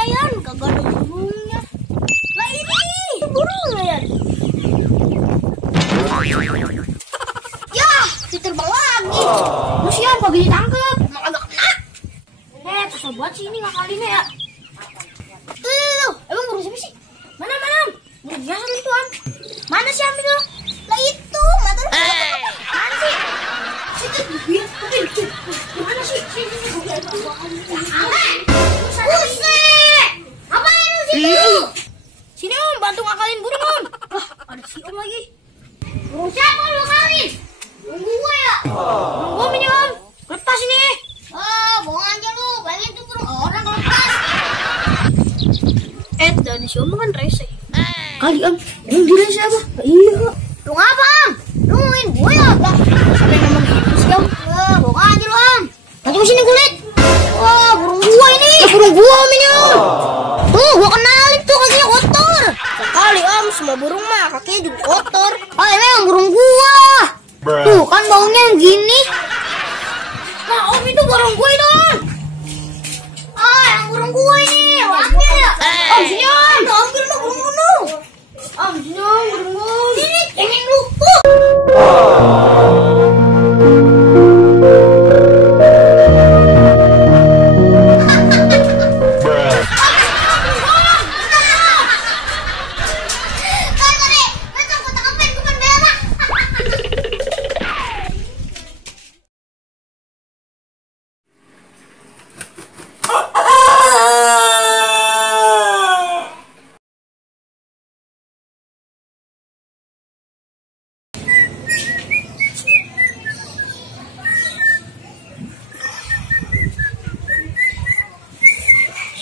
mana Yan? Kagak ada burungnya. Lah ini burungnya Yan. Ya, diterbang lagi. Terus Yan kagak ditangkep, emang agak kena. Susah banget sih ini ngakalinnya ya. Emang burung siapa sih? Mana? Burung biasa itu Am. Mana sih Am itu? Lah itu, mata lu. Mana sih? Situ dia. Mana sih? Sini. Buset! Ngapain lu situ? Sini Om, bantu ngakalin burung Om. Wah, ada si Om lagi. Burung siapa lu ngakalin? Burung gua ya? Burung gua ini Om. Lepas ini. Bohong aja lu. Bayangin tuh burung orang kalau lepas. Dan si Om kan rese. Kali Om, emang dia rese apa? Iya. Lu ngapa Om? Lu ngomongin gue ya? Siapa yang ngomong gitu sih Om? Bohong aja lu Om. Maju sini kulit. Wah, burung gua ini. Ya, burung gua Om ini Om. Tuh, gua kenalin tuh kakinya kotor. Sekali Om, semua burung mah kakinya juga kotor. Oh, emang burung gua. Tuh, kan baunya yang gini. Nah, Om itu burung gua itu Om. Yang burung gua ini. Ambil ya. Om, sini Om. Ambil lo burung lu. Om, sini Om, burung gua. Sini, jangan lupa.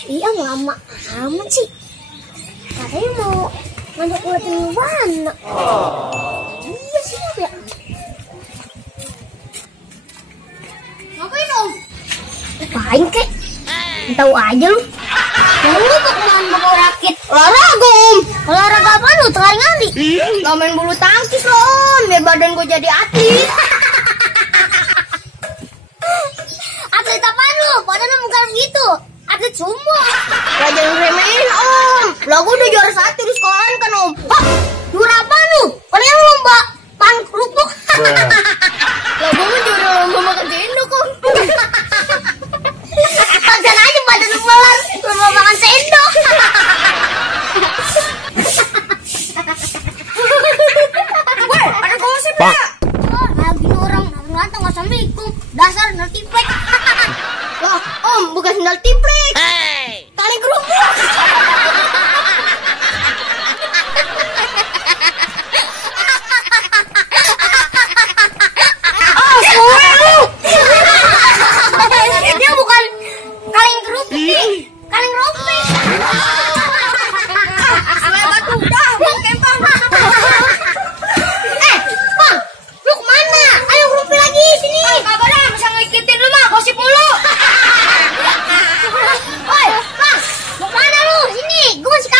Iya lama amat sih. Katanya mau ngajak ngeliatin warna. Iya sih apa ya? Ngapain Om? Ngapain kek? Tahu aja lu. Jangan lupa kemana bawa rakit. Olahraga Om. Olahraga apa lu? Tengah-tengah. Gak main bulu tangkis loh Om. Biar badan gue jadi atlet. Atlet apaan lu? Padahal bukan gitu. Atlet semua. Gak jangan remehin Om. Lah gue udah juara 1 di sekolahan kan Om. Hah? Juara apa lu? Kan yang lomba pan kerupuk. Lah gue mah juara lomba makan sendok Om. Pacar aja badan melar. Lomba makan sendok. Weh, ada gosip ya? Lagi orang ganteng gak assalamualaikum. Dasar nanti plek. Loh, Om, bukan sendal tiplek. Tali kerupuk. Dia bukan kaleng kerupuk nih, kaleng rompis. Batu dah, kempang. Bang, lu kemana? Ayo kerupuk lagi sini. Kabar dah, bisa ngikutin lu mah, gosip mulu. Woi, Bang, mau kemana lu? Sini, gue masih